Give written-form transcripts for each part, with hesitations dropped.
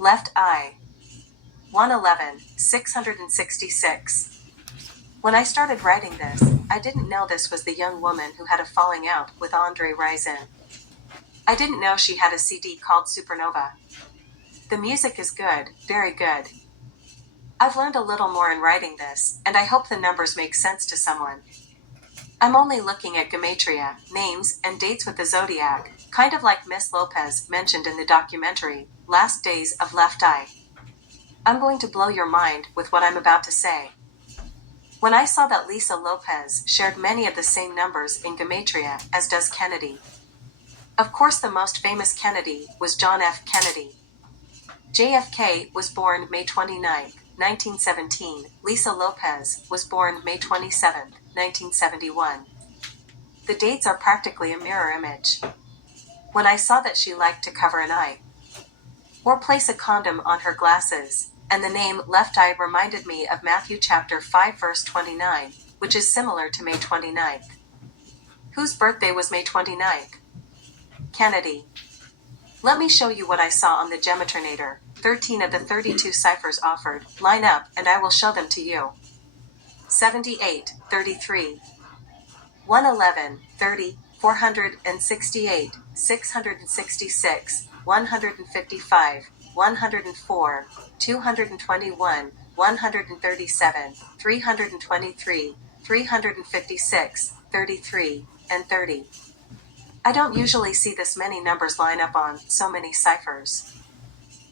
Left eye. 111, 666. When I started writing this, I didn't know this was the young woman who had a falling out with Andre Rison. I didn't know she had a CD called Supernova. The music is good, very good. I've learned a little more in writing this, and I hope the numbers make sense to someone. I'm only looking at Gematria, names, and dates with the zodiac, kind of like Miss Lopez mentioned in the documentary, Last Days of Left Eye. I'm going to blow your mind with what I'm about to say. When I saw that Lisa Lopez shared many of the same numbers in Gematria as does Kennedy. Of course, the most famous Kennedy was John F. Kennedy. JFK was born May 29, 1917. Lisa Lopez was born May 27, 1971. The dates are practically a mirror image. When I saw that she liked to cover an eye, or place a condom on her glasses, and the name Left Eye reminded me of Matthew chapter 5 verse 29, which is similar to May 29th. Whose birthday was May 29th? Kennedy. Let me show you what I saw on the Gematrinator. 13 of the 32 ciphers offered. Line up and I will show them to you. 78, 33. 111, 30, 468, 666, 155, 104, 221, 137, 323, 356, 33, and 30. I don't usually see this many numbers line up on so many ciphers.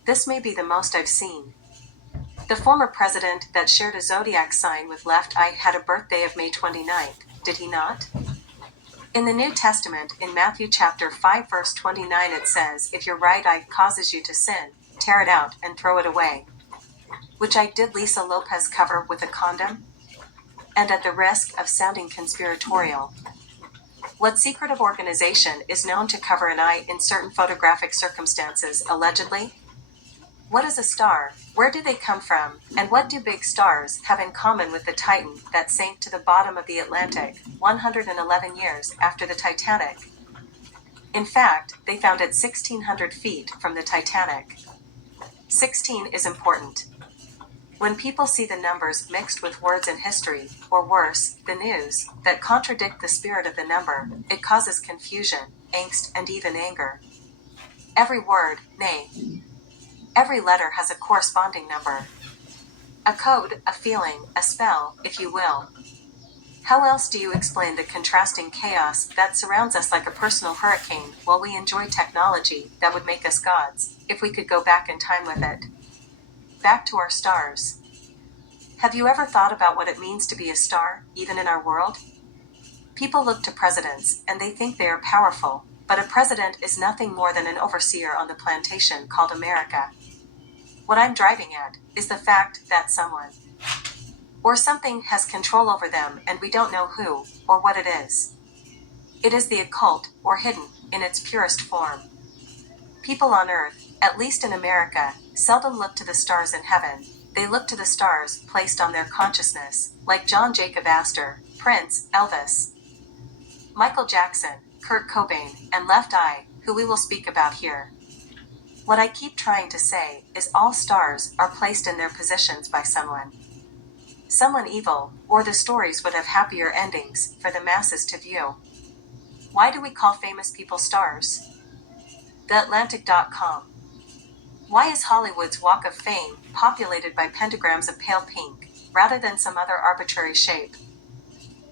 This may be the most I've seen. The former president that shared a zodiac sign with Left Eye had a birthday of May 29th, did he not? In the New Testament, in Matthew chapter 5 verse 29 it says, if your right eye causes you to sin, tear it out and throw it away. Which eye did Lisa Lopez cover with a condom? And at the risk of sounding conspiratorial, what secretive organization is known to cover an eye in certain photographic circumstances, allegedly? What is a star? Where do they come from? And what do big stars have in common with the Titan that sank to the bottom of the Atlantic 111 years after the Titanic? In fact, they found it 1,600 feet from the Titanic. 16 is important. When people see the numbers mixed with words in history, or worse, the news, that contradict the spirit of the number, it causes confusion, angst, and even anger. Every word, nay, every letter has a corresponding number. A code, a feeling, a spell, if you will. How else do you explain the contrasting chaos that surrounds us like a personal hurricane while we enjoy technology that would make us gods, if we could go back in time with it? Back to our stars. Have you ever thought about what it means to be a star, even in our world? People look to presidents, and they think they are powerful, but a president is nothing more than an overseer on the plantation called America. What I'm driving at is the fact that someone or something has control over them and we don't know who or what it is. It is the occult, or hidden, in its purest form. People on Earth, at least in America, seldom look to the stars in heaven. They look to the stars placed on their consciousness, like John Jacob Astor, Prince, Elvis, Michael Jackson, Kurt Cobain, and Left Eye, who we will speak about here. What I keep trying to say is all stars are placed in their positions by someone. Someone evil, or the stories would have happier endings for the masses to view. Why do we call famous people stars? TheAtlantic.com. Why is Hollywood's Walk of Fame populated by pentagrams of pale pink, rather than some other arbitrary shape?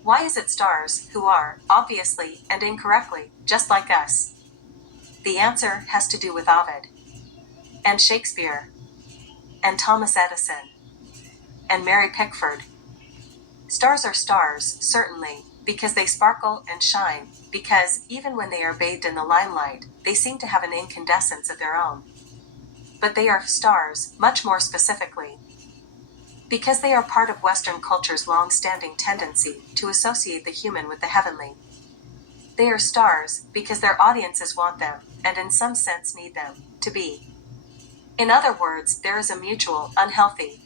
Why is it stars who are, obviously and incorrectly, just like us? The answer has to do with Ovid, and Shakespeare, and Thomas Edison, and Mary Pickford. Stars are stars, certainly, because they sparkle and shine, because, even when they are bathed in the limelight, they seem to have an incandescence of their own. But they are stars, much more specifically, because they are part of Western culture's long-standing tendency to associate the human with the heavenly. They are stars because their audiences want them, and in some sense need them, to be. In other words, there is a mutual, unhealthy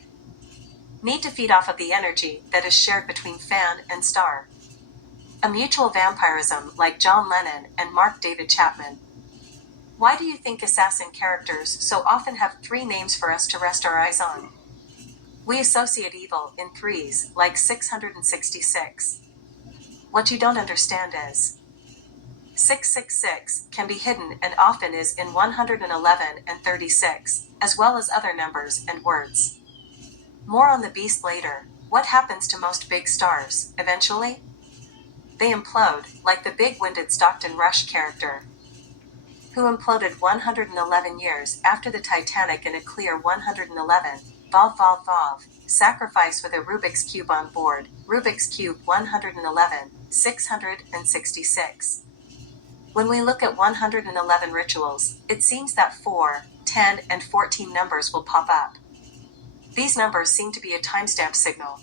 need to feed off of the energy that is shared between fan and star. A mutual vampirism like John Lennon and Mark David Chapman. Why do you think assassin characters so often have three names for us to rest our eyes on? We associate evil in threes, like 666. What you don't understand is 666 can be hidden and often is in 111 and 36, as well as other numbers and words. More on the beast later. What happens to most big stars, eventually? They implode, like the big-winded Stockton Rush character, who imploded 111 years after the Titanic in a clear 111. Vov Vov Vov. Sacrifice with a Rubik's Cube on board. Rubik's Cube 111, 666. When we look at 111 rituals, it seems that 4, 10, and 14 numbers will pop up. These numbers seem to be a timestamp signal.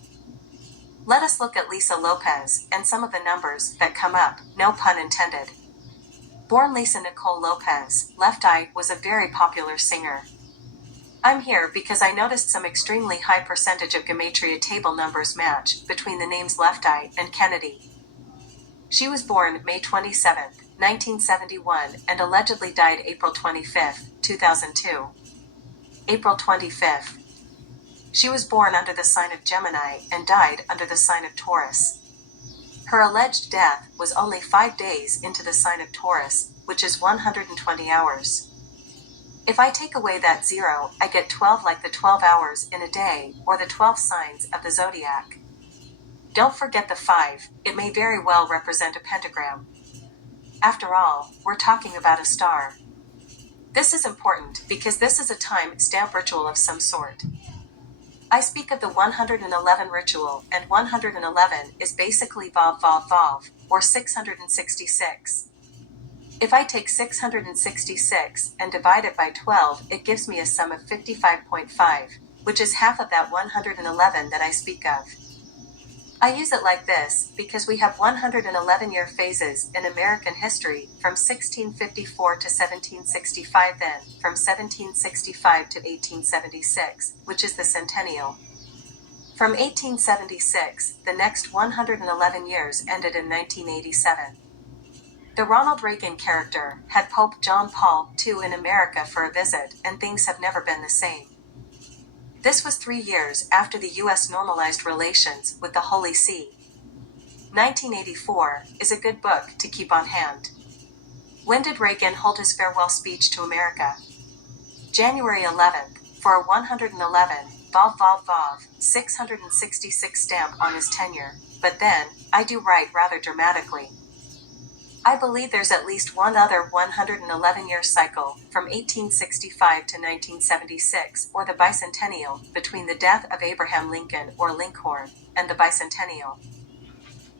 Let us look at Lisa Lopez and some of the numbers that come up, no pun intended. Born Lisa Nicole Lopez, Left Eye was a very popular singer. I'm here because I noticed some extremely high percentage of Gematria table numbers match between the names Left Eye and Kennedy. She was born May 27, 1971, and allegedly died April 25, 2002. April 25th. She was born under the sign of Gemini and died under the sign of Taurus. Her alleged death was only 5 days into the sign of Taurus, which is 120 hours. If I take away that 0, I get 12, like the 12 hours in a day, or the 12 signs of the zodiac. Don't forget the 5, it may very well represent a pentagram. After all, we're talking about a star. This is important because this is a time stamp ritual of some sort. I speak of the 111 ritual, and 111 is basically Vov Vov Vov, or 666. If I take 666 and divide it by 12, it gives me a sum of 55.5, which is half of that 111 that I speak of. I use it like this because we have 111-year phases in American history from 1654 to 1765, then from 1765 to 1876, which is the centennial. From 1876, the next 111 years ended in 1987. The Ronald Reagan character had Pope John Paul II in America for a visit, and things have never been the same. This was 3 years after the U.S. normalized relations with the Holy See. 1984 is a good book to keep on hand. When did Reagan hold his farewell speech to America? January 11th, for a 111, Vov Vov Vov, 666 stamp on his tenure. But then, I do write rather dramatically. I believe there's at least one other 111-year cycle, from 1865 to 1976, or the bicentennial, between the death of Abraham Lincoln or Linkhorn, and the bicentennial.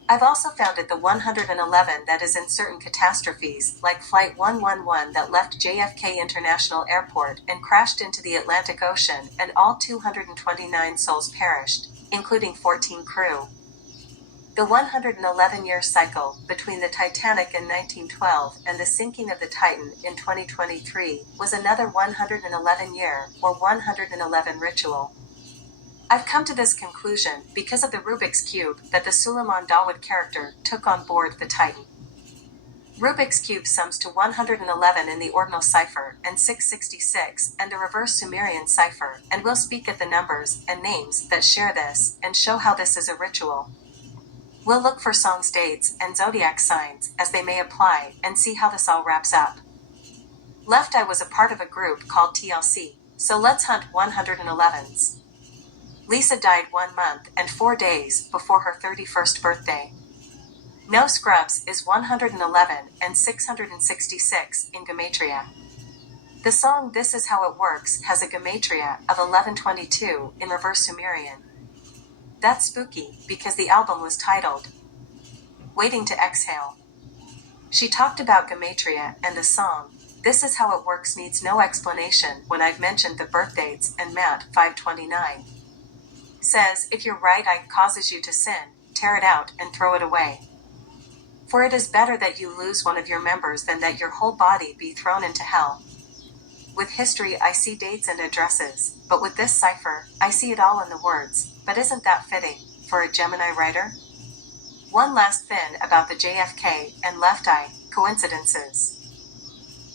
I've also founded the 111 that is in certain catastrophes, like Flight 111 that left JFK International Airport and crashed into the Atlantic Ocean, and all 229 souls perished, including 14 crew. The 111-year cycle between the Titanic in 1912 and the sinking of the Titan in 2023 was another 111-year, or 111 ritual. I've come to this conclusion because of the Rubik's Cube that the Suleiman Dawood character took on board the Titan. Rubik's Cube sums to 111 in the ordinal cipher and 666 and the reverse Sumerian cipher, and we'll speak at the numbers and names that share this and show how this is a ritual. We'll look for songs, dates, and zodiac signs as they may apply and see how this all wraps up. Left Eye was a part of a group called TLC, so let's hunt 111s. Lisa died 1 month and 4 days before her 31st birthday. No Scrubs is 111 and 666 in Gematria. The song This Is How It Works has a Gematria of 1122 in reverse Sumerian. That's spooky, because the album was titled Waiting to Exhale. She talked about Gematria, and the song This Is How It Works needs no explanation when I've mentioned the birth dates, and Matt 529 says, if your right eye causes you to sin, tear it out and throw it away. For it is better that you lose one of your members than that your whole body be thrown into hell. With history I see dates and addresses, but with this cipher, I see it all in the words. But isn't that fitting for a Gemini writer? One last thing about the JFK and Left Eye coincidences.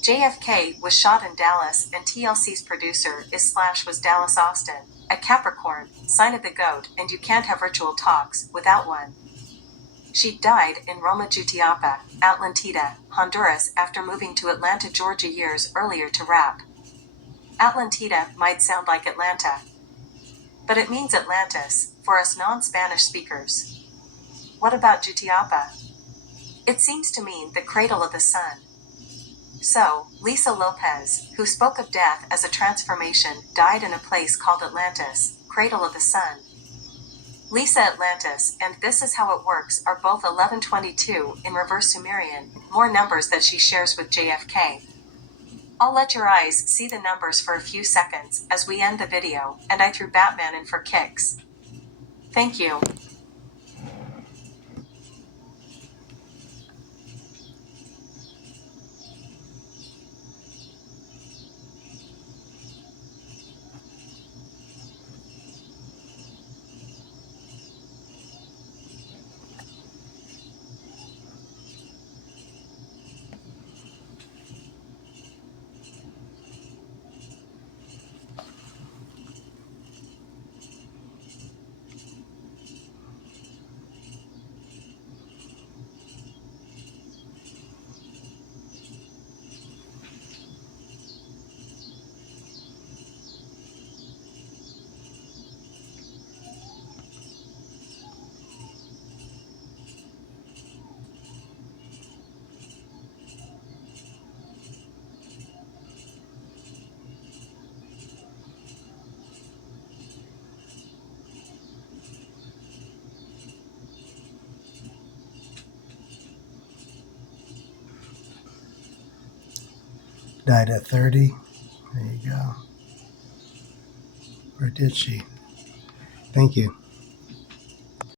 JFK was shot in Dallas, and TLC's producer is/was Dallas Austin, a Capricorn, sign of the goat, and you can't have ritual talks without one. She died in Roma Jutiapa, Atlantida, Honduras after moving to Atlanta, Georgia years earlier to rap. Atlantida might sound like Atlanta, but it means Atlantis for us non-Spanish speakers. What about Jutiapa? It seems to mean the cradle of the sun. So, Lisa Lopez, who spoke of death as a transformation, died in a place called Atlantis, cradle of the sun. Lisa Atlantis and This Is How It Works are both 1122 in reverse Sumerian, more numbers that she shares with JFK. I'll let your eyes see the numbers for a few seconds as we end the video, and I threw Batman in for kicks. Thank you. Died at 30. There you go. Or did she? Thank you.